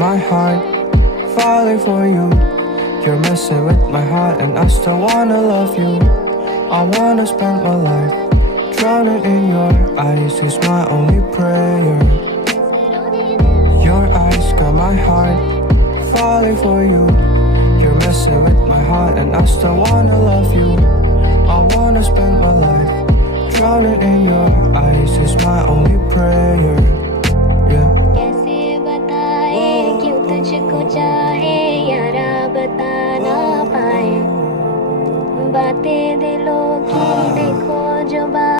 my heart, falling for you. You're messing with my heart and I still wanna love you. I wanna spend my life drowning in your eyes is my only prayer. Your eyes got my heart falling for you. You're messing with my heart and I still wanna love you. I wanna spend my life drowning in your eyes is my only prayer.